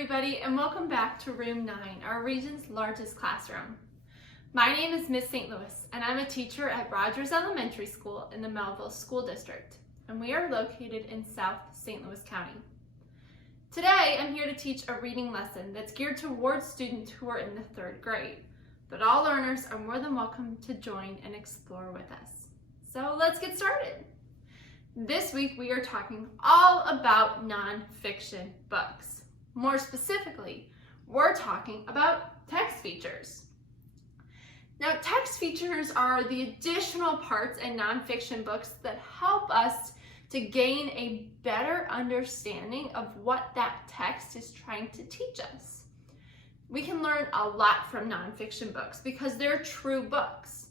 everybody, and welcome back to Room 9, our region's largest classroom. My name is Miss St. Louis, and I'm a teacher at Rogers Elementary School in the Mehlville School District, and we are located in South St. Louis County. Today, I'm here to teach a reading lesson that's geared towards students who are in the 3rd grade, but all learners are more than welcome to join and explore with us. So let's get started. This week, we are talking all about nonfiction books. More specifically, we're talking about text features. Now, text features are the additional parts in nonfiction books that help us to gain a better understanding of what that text is trying to teach us. We can learn a lot from nonfiction books because they're true books,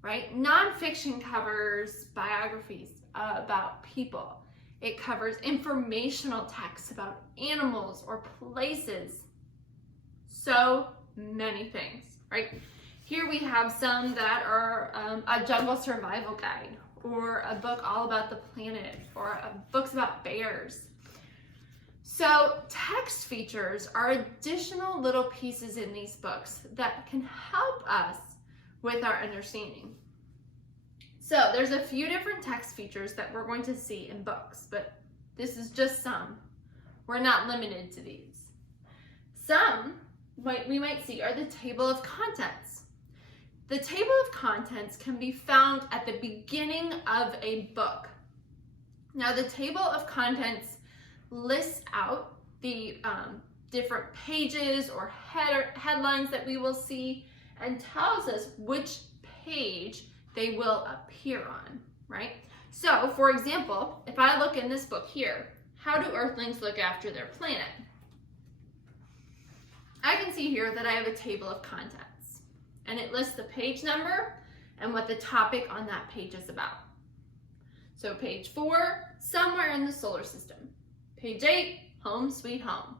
right? Nonfiction covers biographies about people. It covers informational texts about animals or places. So many things, right? Here we have some that are a jungle survival guide, or a book all about the planet, or books about bears. So text features are additional little pieces in these books that can help us with our understanding. So there's a few different text features that we're going to see in books, but this is just some. We're not limited to these. Some we might see are the table of contents. The table of contents can be found at the beginning of a book. Now, the table of contents lists out the different pages or headlines that we will see and tells us which page they will appear on, right? So, for example, if I look in this book here, how do Earthlings look after their planet? I can see here that I have a table of contents, and it lists the page number and what the topic on that page is about. So page 4, somewhere in the solar system. Page 8, home sweet home,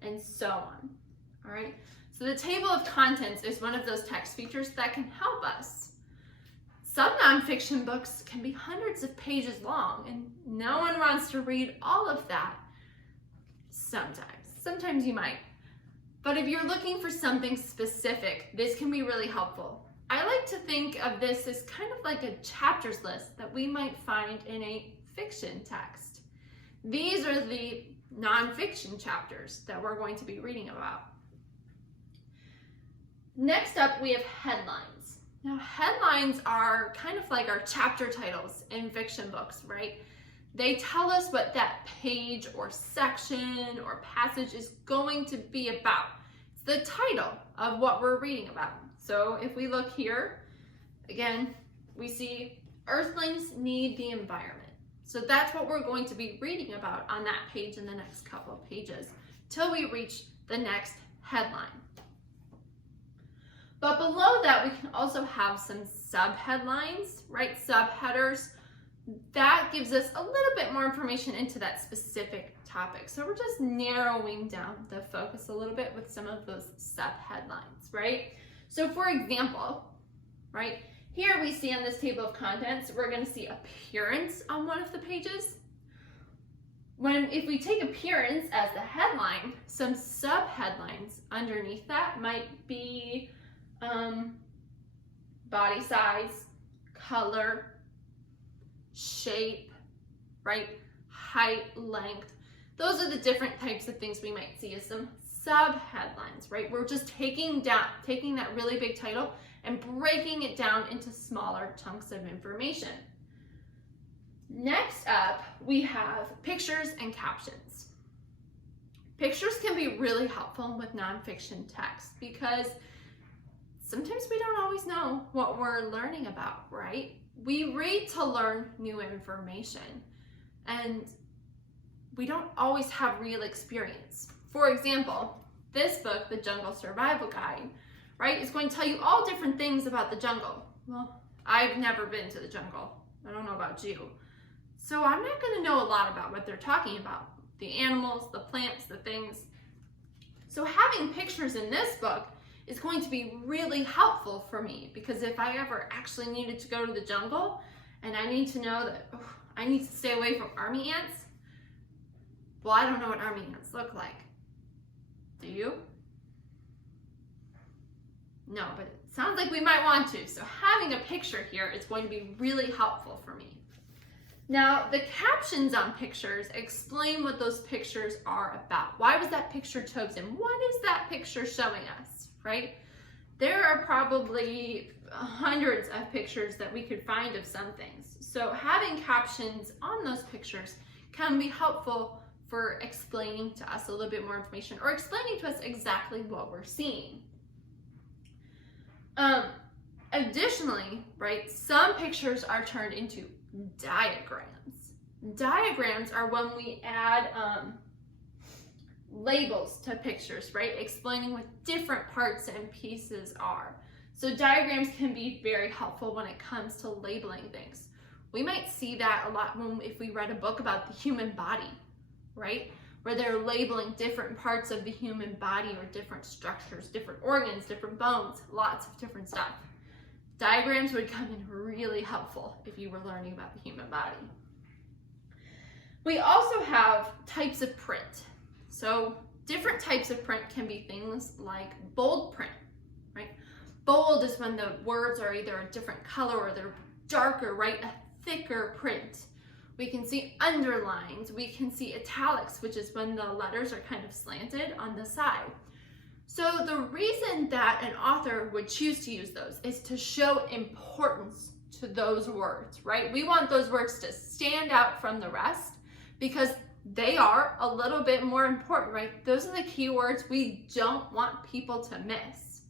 and so on, all right? So the table of contents is one of those text features that can help us. Some nonfiction books can be hundreds of pages long, and no one wants to read all of that. Sometimes you might. But if you're looking for something specific, this can be really helpful. I like to think of this as kind of like a chapters list that we might find in a fiction text. These are the nonfiction chapters that we're going to be reading about. Next up, we have headlines. Now, headlines are kind of like our chapter titles in fiction books, right? They tell us what that page or section or passage is going to be about. It's the title of what we're reading about. So if we look here, again, we see Earthlings need the environment. So that's what we're going to be reading about on that page in the next couple of pages till we reach the next headline. But below that, we can also have some subheadlines, right? Subheaders. That gives us a little bit more information into that specific topic. So we're just narrowing down the focus a little bit with some of those subheadlines, right? So for example, right, here we see on this table of contents, we're going to see appearance on one of the pages. If we take appearance as the headline, some subheadlines underneath that might be body size, color, shape, right? Height, length. Those are the different types of things we might see as some sub-headlines, right? We're just taking that really big title and breaking it down into smaller chunks of information. Next up, we have pictures and captions. Pictures can be really helpful with nonfiction text because sometimes we don't always know what we're learning about, right? We read to learn new information, and we don't always have real experience. For example, this book, The Jungle Survival Guide, right, is going to tell you all different things about the jungle. Well, I've never been to the jungle. I don't know about you. So I'm not going to know a lot about what they're talking about. The animals, the plants, the things. So having pictures in this book is going to be really helpful for me, because if I ever actually needed to go to the jungle and I need to know that I need to stay away from army ants, well, I don't know what army ants look like. Do you? No, but it sounds like we might want to. So having a picture here is going to be really helpful for me. Now, the captions on pictures explain what those pictures are about. Why was that picture chosen? What is that picture showing us, right? There are probably hundreds of pictures that we could find of some things. So having captions on those pictures can be helpful for explaining to us a little bit more information or explaining to us exactly what we're seeing. Additionally, right, some pictures are turned into diagrams. Diagrams are when we add labels to pictures, right, explaining what different parts and pieces are. So diagrams can be very helpful when it comes to labeling things. We might see that a lot if we read a book about the human body, right, where they're labeling different parts of the human body or different structures, different organs, different bones, lots of different stuff. Diagrams would come in really helpful if you were learning about the human body. We also have types of print. So different types of print can be things like bold print, right? Bold is when the words are either a different color or they're darker, right? A thicker print. We can see underlines. We can see italics, which is when the letters are kind of slanted on the side. So the reason that an author would choose to use those is to show importance to those words, right? We want those words to stand out from the rest because they are a little bit more important, right? Those are the keywords we don't want people to miss.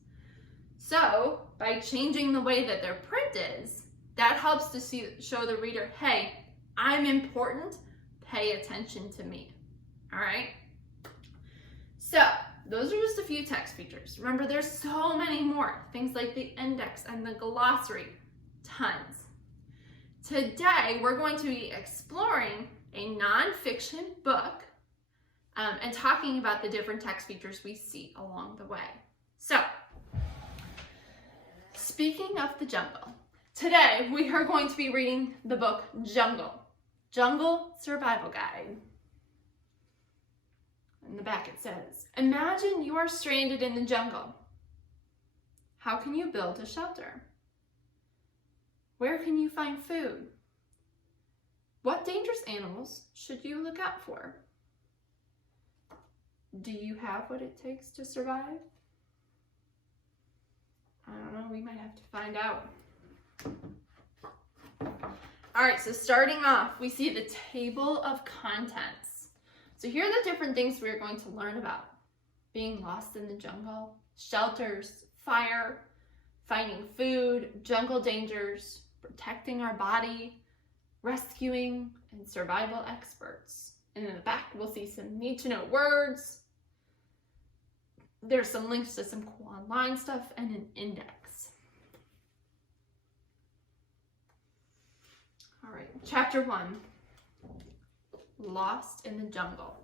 So by changing the way that their print is, that helps to show the reader, hey, I'm important, pay attention to me, all right? So those are just a few text features. Remember, there's so many more, things like the index and the glossary, tons. Today, we're going to be exploring a nonfiction book and talking about the different text features we see along the way. So, speaking of the jungle, today we are going to be reading the book Jungle Survival Guide. In the back it says, imagine you are stranded in the jungle. How can you build a shelter? Where can you find food? What dangerous animals should you look out for? Do you have what it takes to survive? I don't know, we might have to find out. All right, so starting off, we see the table of contents. So here are the different things we're going to learn about. Being lost in the jungle, shelters, fire, finding food, jungle dangers, protecting our body, rescuing, and survival experts. And in the back, we'll see some need-to-know words. There's some links to some cool online stuff and an index. All right, chapter 1, Lost in the Jungle.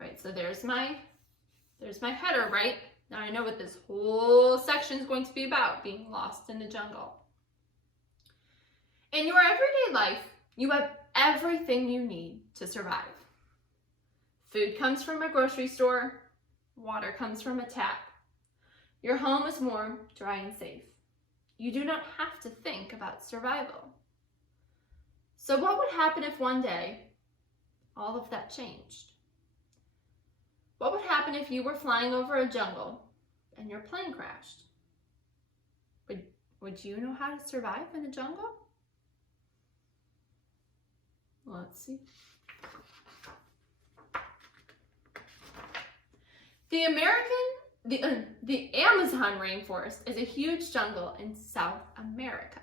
Right, so there's my header, right? Now I know what this whole section is going to be about, being lost in the jungle. In your everyday life, you have everything you need to survive. Food comes from a grocery store. Water comes from a tap. Your home is warm, dry, and safe. You do not have to think about survival. So what would happen if one day all of that changed? What would happen if you were flying over a jungle and your plane crashed? Would you know how to survive in a jungle? Let's see. The Amazon rainforest is a huge jungle in South America.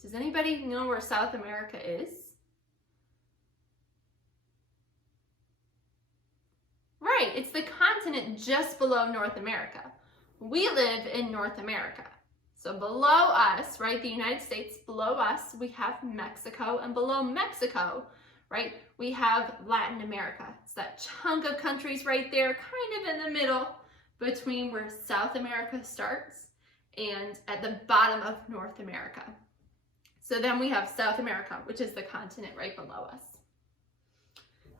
Does anybody know where South America is? Right, it's the continent just below North America. We live in North America. So below us, right, the United States, below us, we have Mexico, and below Mexico, right, we have Latin America. It's that chunk of countries right there, kind of in the middle between where South America starts and at the bottom of North America. So then we have South America, which is the continent right below us.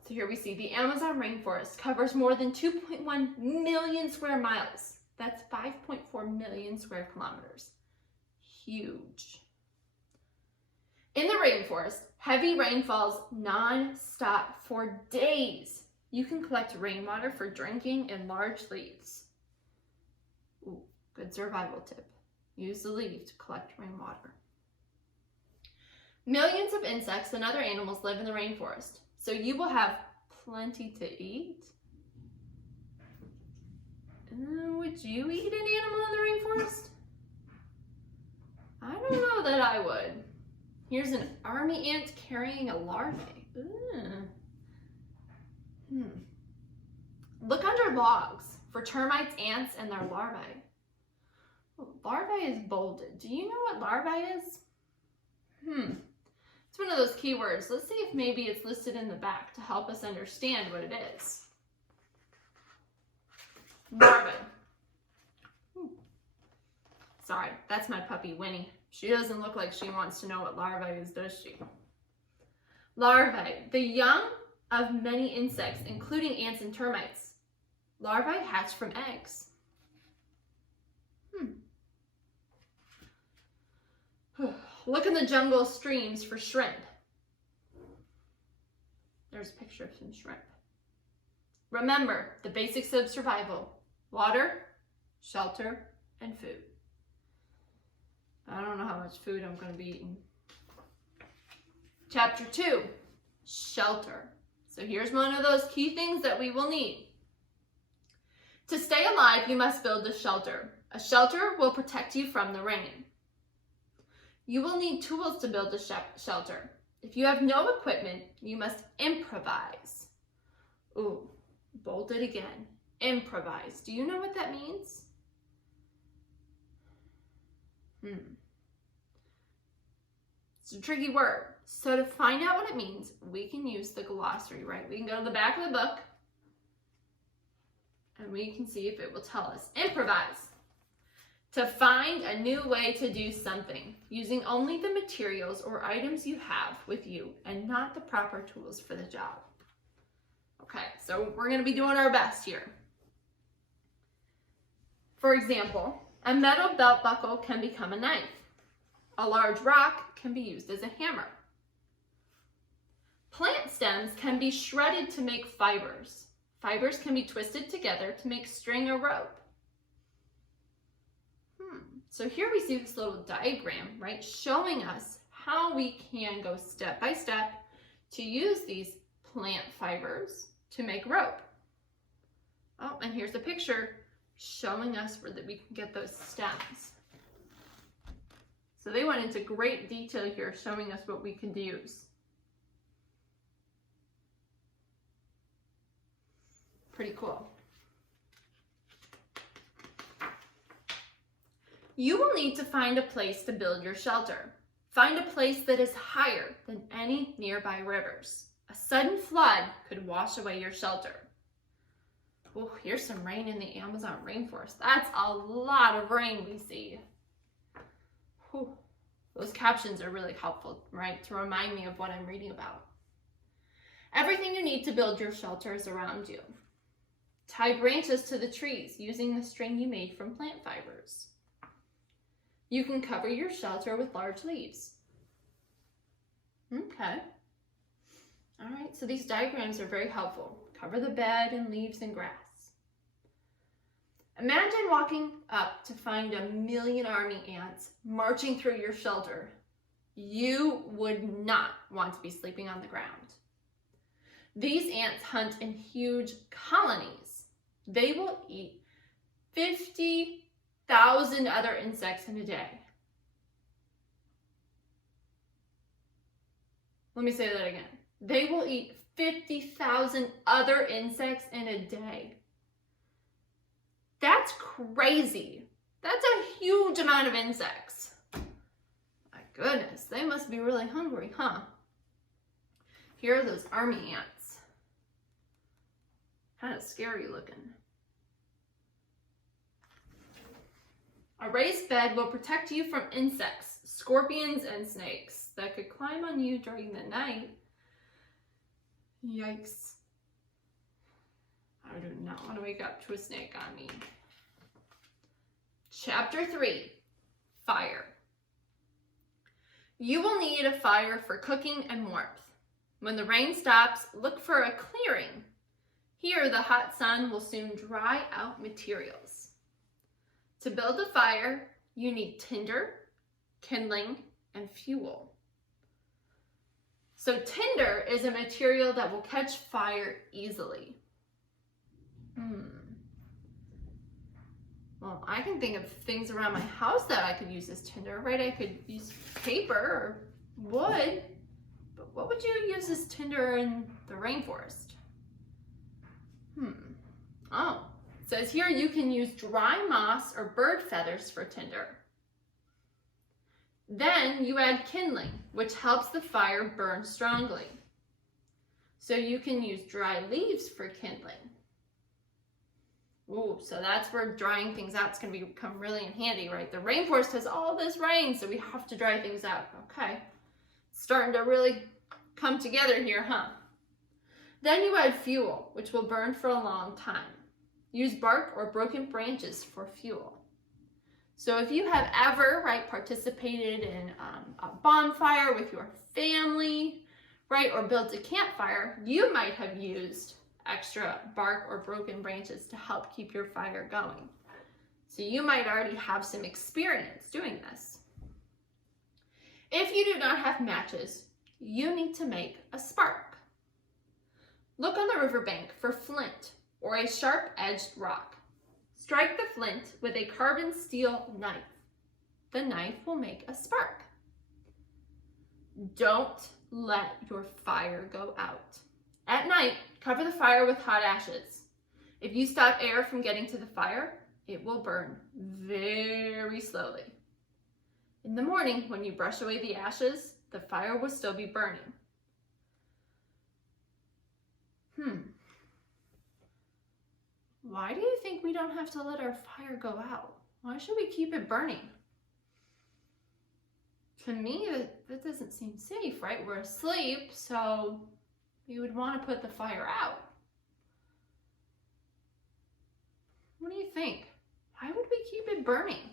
So here we see the Amazon rainforest covers more than 2.1 million square miles. That's 5.4 million square kilometers. Huge. In the rainforest, heavy rain falls non-stop for days. You can collect rainwater for drinking in large leaves. Ooh, good survival tip. Use the leaf to collect rainwater. Millions of insects and other animals live in the rainforest, so you will have plenty to eat. Would you eat an animal in the rainforest? I don't know that I would. Here's an army ant carrying a larvae. Look under logs for termites, ants, and their larvae. Oh, larvae is bolded. Do you know what larvae is? It's one of those keywords. Let's see if maybe it's listed in the back to help us understand what it is. Larvae. Sorry, that's my puppy Winnie. She doesn't look like she wants to know what larvae is, does she? Larvae, the young of many insects, including ants and termites. Larvae hatch from eggs. Look in the jungle streams for shrimp. There's a picture of some shrimp. Remember the basics of survival: water, shelter, and food. I don't know how much food I'm going to be eating. Chapter 2, shelter. So here's one of those key things that we will need. To stay alive, you must build a shelter. A shelter will protect you from the rain. You will need tools to build a shelter. If you have no equipment, you must improvise. Ooh, bolded again. Improvise. Do you know what that means? It's a tricky word. So to find out what it means, we can use the glossary, right? We can go to the back of the book and we can see if it will tell us. Improvise. To find a new way to do something, using only the materials or items you have with you and not the proper tools for the job. Okay, so we're going to be doing our best here. For example, a metal belt buckle can become a knife. A large rock can be used as a hammer. Plant stems can be shredded to make fibers. Fibers can be twisted together to make string or rope. So here we see this little diagram, right, showing us how we can go step by step to use these plant fibers to make rope. Oh, and here's a picture showing us where that we can get those stems. So they went into great detail here, showing us what we could use. Pretty cool. You will need to find a place to build your shelter. Find a place that is higher than any nearby rivers. A sudden flood could wash away your shelter. Oh, here's some rain in the Amazon rainforest. That's a lot of rain we see. Whew. Those captions are really helpful, right, to remind me of what I'm reading about. Everything you need to build your shelter is around you. Tie branches to the trees using the string you made from plant fibers. You can cover your shelter with large leaves. Okay. All right, so these diagrams are very helpful. Cover the bed in leaves and grass. Imagine walking up to find 1,000,000 army ants marching through your shelter. You would not want to be sleeping on the ground. These ants hunt in huge colonies. They will eat 50,000 other insects in a day. Let me say that again. They will eat 50,000 other insects in a day. That's crazy. That's a huge amount of insects. My goodness, they must be really hungry, huh? Here are those army ants. Kind of scary looking. A raised bed will protect you from insects, scorpions, and snakes that could climb on you during the night. Yikes. I do not want to wake up to a snake on me. Chapter 3, Fire. You will need a fire for cooking and warmth. When the rain stops, look for a clearing. Here, the hot sun will soon dry out materials. To build a fire, you need tinder, kindling, and fuel. So tinder is a material that will catch fire easily. Well, I can think of things around my house that I could use as tinder, right? I could use paper or wood, but what would you use as tinder in the rainforest? Oh, it says here you can use dry moss or bird feathers for tinder. Then you add kindling, which helps the fire burn strongly. So you can use dry leaves for kindling. Ooh, so that's where drying things out is going to become really handy, right? The rainforest has all this rain, so we have to dry things out. Okay, starting to really come together here, huh? Then you add fuel, which will burn for a long time. Use bark or broken branches for fuel. So if you have ever, right, participated in a bonfire with your family, right, or built a campfire, you might have used extra bark or broken branches to help keep your fire going. So you might already have some experience doing this. If you do not have matches, you need to make a spark. Look on the riverbank for flint or a sharp-edged rock. Strike the flint with a carbon steel knife. The knife will make a spark. Don't let your fire go out. At night, cover the fire with hot ashes. If you stop air from getting to the fire, it will burn very slowly. In the morning, when you brush away the ashes, the fire will still be burning. Why do you think we don't have to let our fire go out? Why should we keep it burning? To me, that doesn't seem safe, right? We're asleep, so we would want to put the fire out. What do you think? Why would we keep it burning?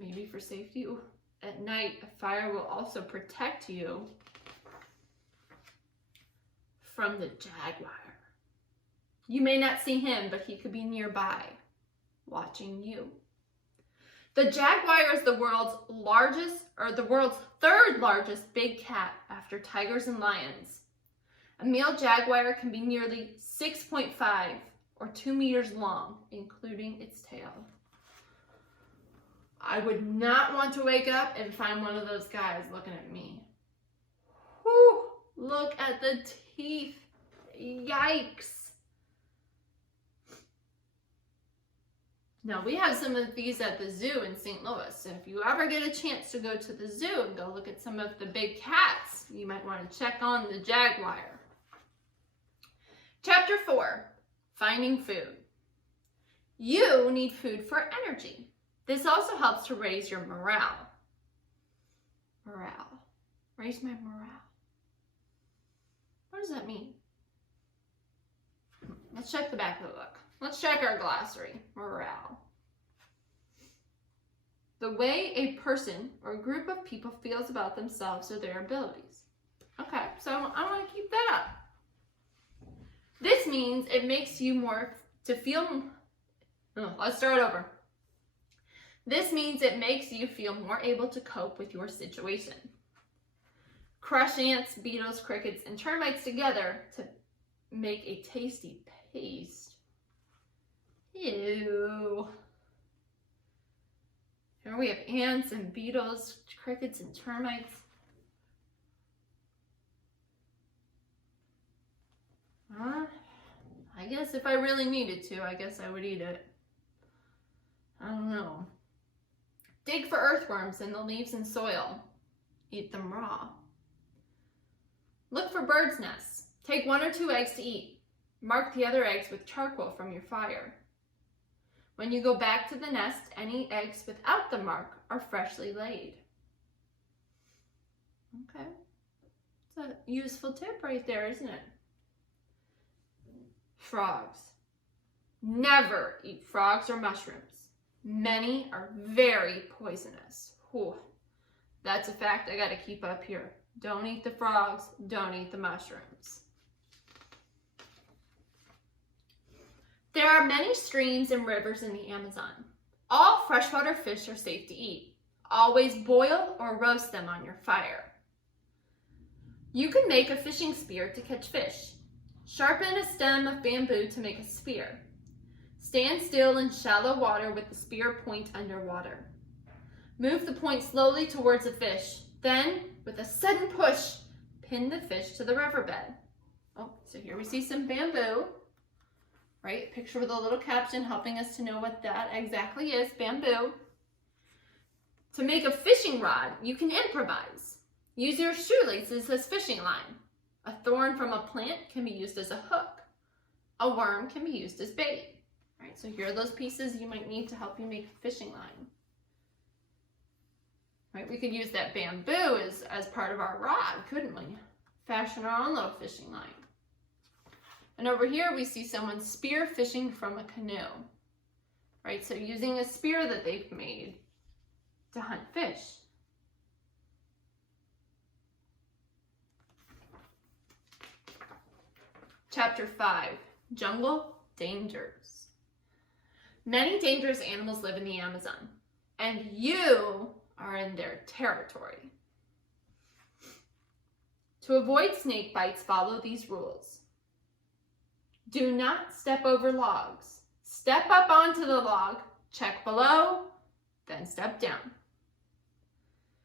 Maybe for safety. Ooh, at night, a fire will also protect you from the jaguar. You may not see him, but he could be nearby, watching you. The jaguar is the world's third largest big cat after tigers and lions. A male jaguar can be nearly 6.5 or 2 meters long, including its tail. I would not want to wake up and find one of those guys looking at me. Whew, look at the teeth. Yikes. Now, we have some of these at the zoo in St. Louis. So if you ever get a chance to go to the zoo and go look at some of the big cats, you might want to check on the jaguar. Chapter 4, Finding Food. You need food for energy. This also helps to raise your morale. Morale. Raise my morale. What does that mean? Let's check the back of the book. Let's check our glossary. Morale. The way a person or a group of people feels about themselves or their abilities. Okay, so I want to keep that up. This means it makes you let's start over. This means it makes you feel more able to cope with your situation. Crush ants, beetles, crickets, and termites together to make a tasty paste. Ew. Here we have ants and beetles, crickets and termites. I guess if I really needed to, I guess I would eat it. I don't know. Dig for earthworms in the leaves and soil. Eat them raw. Look for birds' nests. Take 1 or 2 eggs to eat. Mark the other eggs with charcoal from your fire. When you go back to the nest, any eggs without the mark are freshly laid. Okay. It's a useful tip right there, isn't it? Frogs. Never eat frogs or mushrooms. Many are very poisonous. Whew. That's a fact I gotta keep up here. Don't eat the frogs, don't eat the mushrooms. There are many streams and rivers in the Amazon. All freshwater fish are safe to eat. Always boil or roast them on your fire. You can make a fishing spear to catch fish. Sharpen a stem of bamboo to make a spear. Stand still in shallow water with the spear point underwater. Move the point slowly towards a fish. Then, with a sudden push, pin the fish to the riverbed. Oh, so here we see some bamboo, right? Picture with a little caption helping us to know what that exactly is, bamboo. To make a fishing rod, you can improvise. Use your shoelaces as fishing line. A thorn from a plant can be used as a hook. A worm can be used as bait. All right, so here are those pieces you might need to help you make a fishing line. Right, we could use that bamboo as part of our rod, couldn't we? Fashion our own little fishing line. And over here we see someone spear fishing from a canoe. Right, so using a spear that they've made to hunt fish. Chapter 5, Jungle Dangers. Many dangerous animals live in the Amazon, and you are in their territory. To avoid snake bites, follow these rules. Do not step over logs. Step up onto the log, check below, then step down.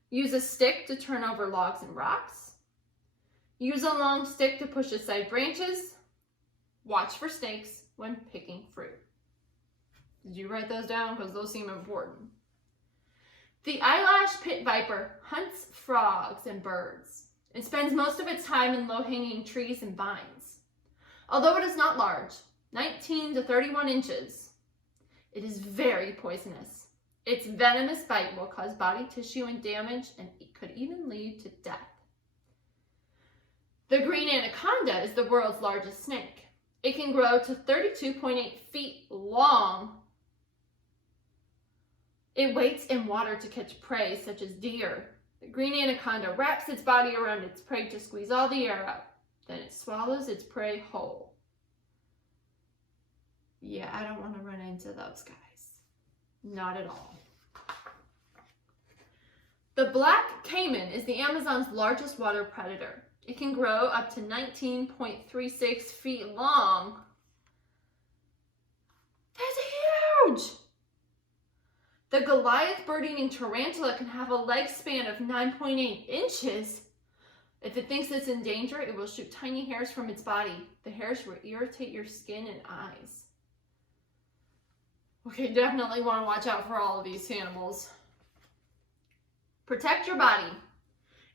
Use a stick to turn over logs and rocks. Use a long stick to push aside branches. Watch for snakes when picking fruit. Did you write those down? Because those seem important. The eyelash pit viper hunts frogs and birds. It spends most of its time in low-hanging trees and vines. Although it is not large, 19 to 31 inches, it is very poisonous. Its venomous bite will cause body tissue and damage, and it could even lead to death. The green anaconda is the world's largest snake. It can grow to 32.8 feet long. It waits in water to catch prey, such as deer. The green anaconda wraps its body around its prey to squeeze all the air out. Then it swallows its prey whole. Yeah, I don't want to run into those guys. Not at all. The black caiman is the Amazon's largest water predator. It can grow up to 19.36 feet long. That's huge! The Goliath bird-eating tarantula can have a leg span of 9.8 inches. If it thinks it's in danger, it will shoot tiny hairs from its body. The hairs will irritate your skin and eyes. Okay, definitely want to watch out for all of these animals. Protect your body.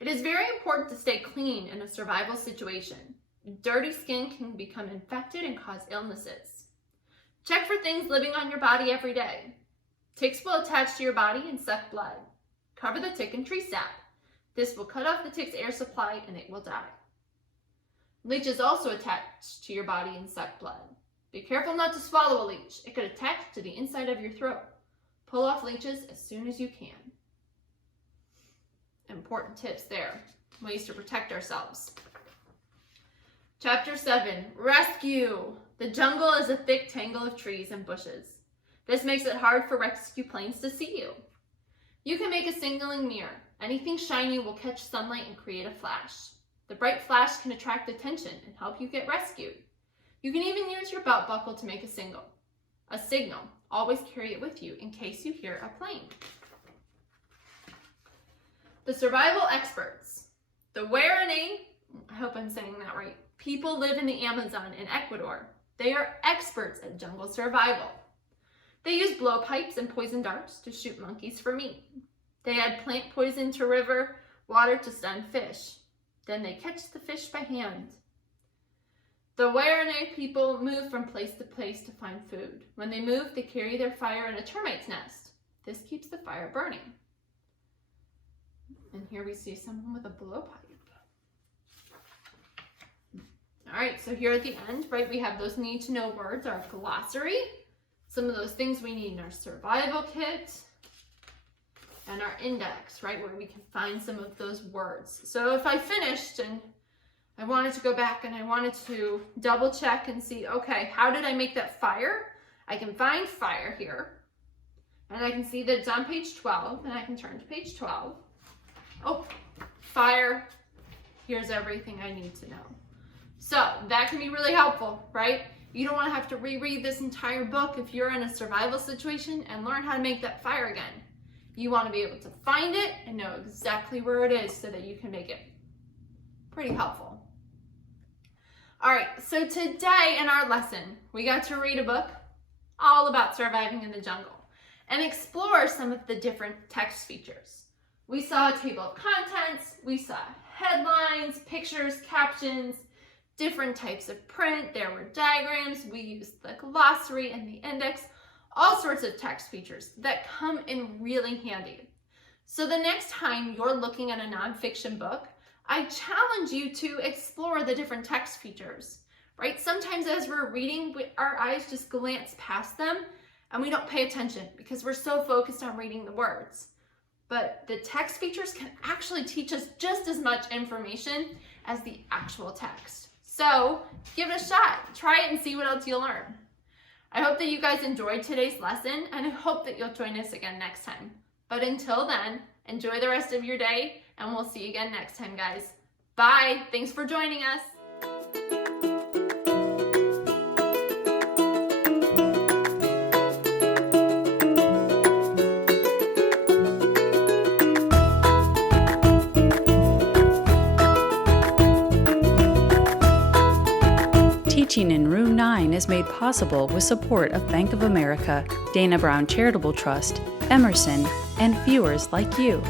It is very important to stay clean in a survival situation. Dirty skin can become infected and cause illnesses. Check for things living on your body every day. Ticks will attach to your body and suck blood. Cover the tick in tree sap. This will cut off the tick's air supply and it will die. Leeches also attach to your body and suck blood. Be careful not to swallow a leech. It could attach to the inside of your throat. Pull off leeches as soon as you can. Important tips there. Ways to protect ourselves. Chapter 7, Rescue. The jungle is a thick tangle of trees and bushes. This makes it hard for rescue planes to see you. You can make a signaling mirror. Anything shiny will catch sunlight and create a flash. The bright flash can attract attention and help you get rescued. You can even use your belt buckle to make a signal. Always carry it with you in case you hear a plane. The survival experts. The Waranay, I hope I'm saying that right, people live in the Amazon in Ecuador. They are experts at jungle survival. They use blowpipes and poison darts to shoot monkeys for meat. They add plant poison to river water to stun fish. Then they catch the fish by hand. The Waranay people move from place to place to find food. When they move, they carry their fire in a termite's nest. This keeps the fire burning. And here we see someone with a blowpipe. All right, so here at the end, right, we have those need to know words, our glossary, some of those things we need in our survival kit, and our index, right, where we can find some of those words. So if I finished and I wanted to go back and I wanted to double check and see, okay, how did I make that fire? I can find fire here, and I can see that it's on page 12, and I can turn to page 12. Oh, fire, here's everything I need to know. So that can be really helpful, right? You don't want to have to reread this entire book if you're in a survival situation and learn how to make that fire again. You want to be able to find it and know exactly where it is so that you can make it. Pretty helpful. All right, so today in our lesson, we got to read a book all about surviving in the jungle and explore some of the different text features. We saw a table of contents, we saw headlines, pictures, captions, different types of print, there were diagrams, we used the glossary and the index, all sorts of text features that come in really handy. So the next time you're looking at a nonfiction book, I challenge you to explore the different text features, right? Sometimes as we're reading, our eyes just glance past them and we don't pay attention because we're so focused on reading the words. But the text features can actually teach us just as much information as the actual text. So give it a shot, try it and see what else you'll learn. I hope that you guys enjoyed today's lesson, and I hope that you'll join us again next time. But until then, enjoy the rest of your day, and we'll see you again next time, guys. Bye, thanks for joining us. Teaching in Room 9 is made possible with support of Bank of America, Dana Brown Charitable Trust, Emerson, and viewers like you.